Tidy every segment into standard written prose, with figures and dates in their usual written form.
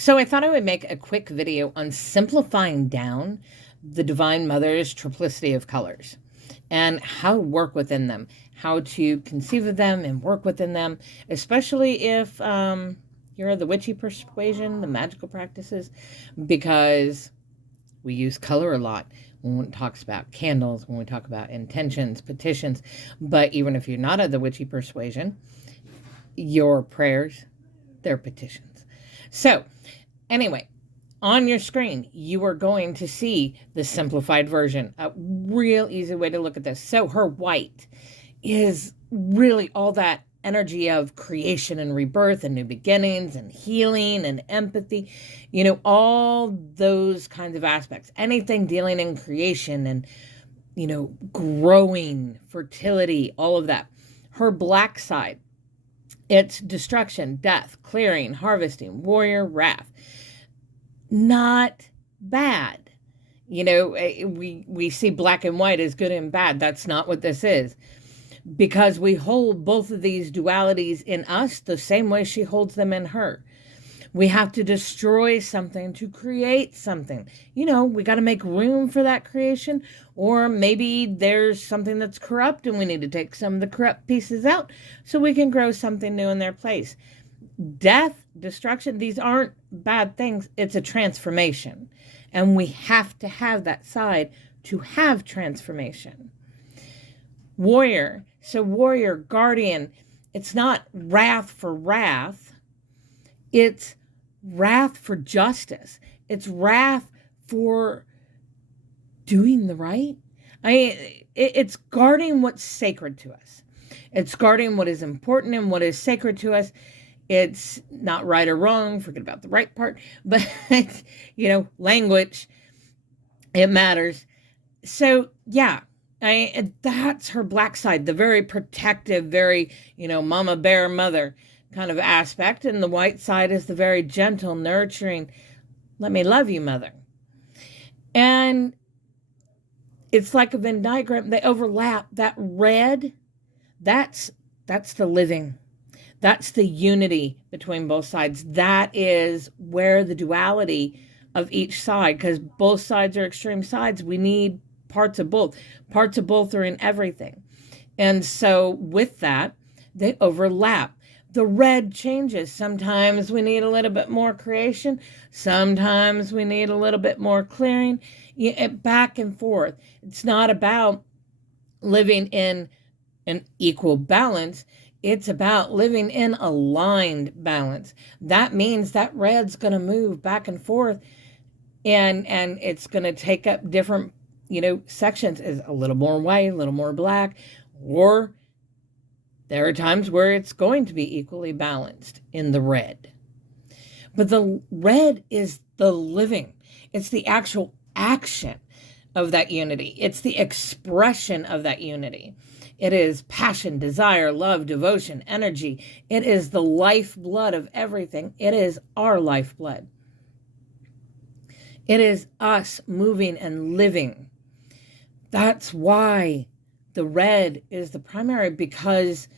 So I thought I would make a quick video on simplifying down the Divine Mother's triplicity of colors and how to work within them, how to conceive of them and work within them, especially if you're the witchy persuasion, the magical practices, because we use color a lot when it talks about candles, when we talk about intentions, petitions. But even if you're not of the witchy persuasion, your prayers, they're petitions. So anyway, on your screen, you are going to see the simplified version. A real easy way to look at this. So her white is really all that energy of creation and rebirth and new beginnings and healing and empathy, all those kinds of aspects. Anything dealing in creation and, growing, fertility, all of that. Her black side, it's destruction, death, clearing, harvesting, warrior, wrath. Not bad. We see black and white as good and bad. That's not what this is. Because we hold both of these dualities in us the same way she holds them in her. We have to destroy something to create something. We got to make room for that creation. Or maybe there's something that's corrupt and we need to take some of the corrupt pieces out so we can grow something new in their place. Death, destruction, these aren't bad things. It's a transformation. And we have to have that side to have transformation. Warrior. So warrior, guardian, it's not wrath for wrath. It's wrath for justice. It's wrath for doing the right. It's guarding what's sacred to us. It's guarding what is important and what is sacred to us. It's not right or wrong. Forget about the right part. But, language, it matters. So, yeah. That's her black side, the very protective, very, mama bear mother kind of aspect. And the white side is the very gentle, nurturing, let me love you, mother. And it's like a Venn diagram. They overlap. That red, that's the living. That's the unity between both sides. That is where the duality of each side, because both sides are extreme sides. We need parts of both. Parts of both are in everything. And so with that, they overlap. The red changes. Sometimes we need a little bit more creation. Sometimes we need a little bit more clearing. Back and forth. It's not about living in an equal balance. It's about living in aligned balance. That means that red's going to move back and forth, and it's going to take up different sections, is a little more white, a little more black, or there are times where it's going to be equally balanced in the red. But the red is the living. It's the actual action of that unity. It's the expression of that unity. It is passion, desire, love, devotion, energy. It is the lifeblood of everything. It is our lifeblood. It is us moving and living. That's why the red is the primary, because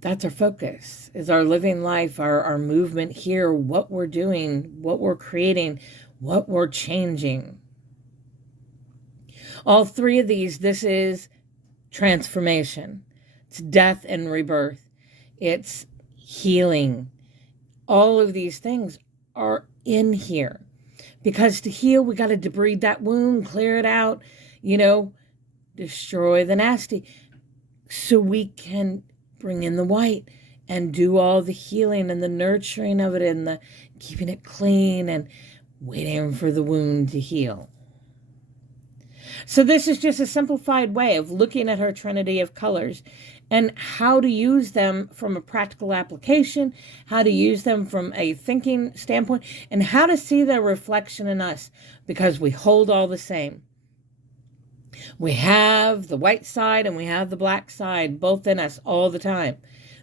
that's our focus, is our living life, our movement here, what we're doing, what we're creating, what we're changing. All three of these, this is transformation. It's death and rebirth. It's healing. All of these things are in here. Because to heal, we got to debride that wound, clear it out, destroy the nasty, so we can bring in the white and do all the healing and the nurturing of it and the keeping it clean and waiting for the wound to heal. So this is just a simplified way of looking at her trinity of colors and how to use them from a practical application, how to use them from a thinking standpoint, and how to see their reflection in us, because we hold all the same. We have the white side and we have the black side, both in us all the time.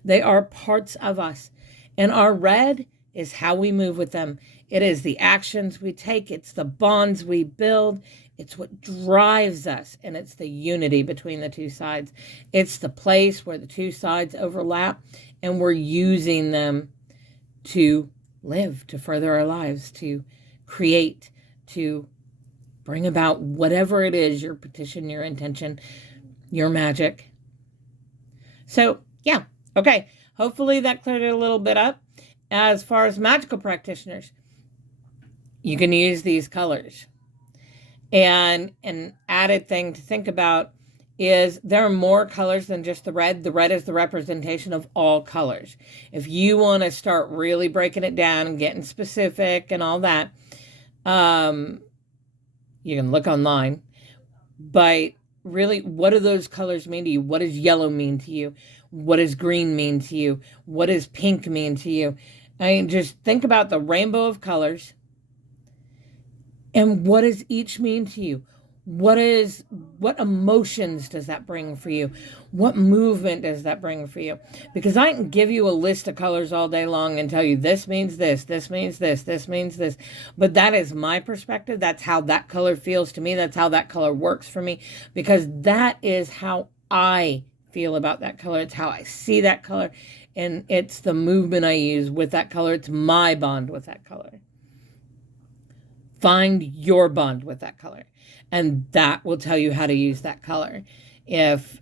They are parts of us. And our red is how we move with them. It is the actions we take. It's the bonds we build. It's what drives us, and it's the unity between the two sides. It's the place where the two sides overlap, and we're using them to live, to further our lives, to create, to bring about whatever it is, your petition, your intention, your magic. So, yeah. Okay. Hopefully that cleared it a little bit up. As far as magical practitioners, you can use these colors. And an added thing to think about is there are more colors than just the red. The red is the representation of all colors. If you want to start really breaking it down and getting specific and all that, you can look online. But really, what do those colors mean to you? What does yellow mean to you? What does green mean to you? What does pink mean to you? I mean, just think about the rainbow of colors. And what does each mean to you? What emotions does that bring for you? What movement does that bring for you? Because I can give you a list of colors all day long and tell you this means this, this means this, this means this. But that is my perspective. That's how that color feels to me. That's how that color works for me. Because that is how I feel about that color. It's how I see that color. And it's the movement I use with that color. It's my bond with that color. Find your bond with that color, and that will tell you how to use that color. If,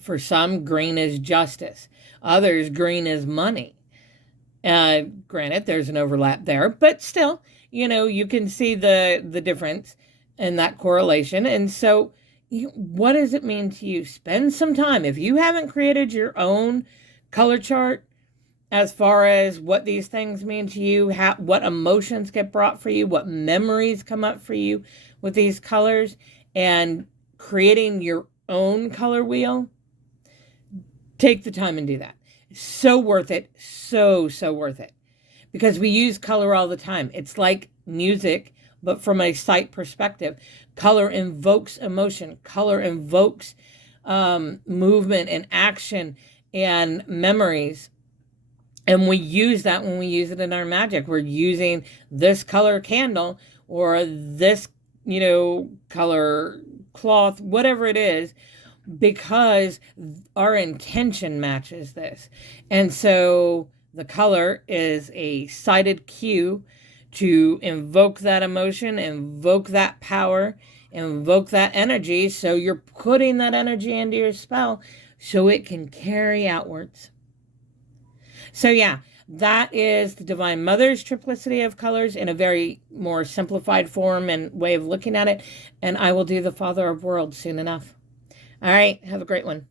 for some, green is justice. Others, green is money. Granted, there's an overlap there, but still, you can see the difference in that correlation. And so, what does it mean to you? Spend some time. If you haven't created your own color chart, as far as what these things mean to you, what emotions get brought for you, what memories come up for you with these colors, and creating your own color wheel, take the time and do that. So worth it. So worth it. Because we use color all the time. It's like music, but from a sight perspective. Color invokes emotion. Color invokes movement and action and memories. And we use that when we use it in our magic. We're using this color candle or this, color cloth, whatever it is, because our intention matches this. And so the color is a sighted cue to invoke that emotion, invoke that power, invoke that energy. So you're putting that energy into your spell so it can carry outwards. So yeah, that is the Divine Mother's triplicity of colors in a very more simplified form and way of looking at it. And I will do the Father of Worlds soon enough. All right, have a great one.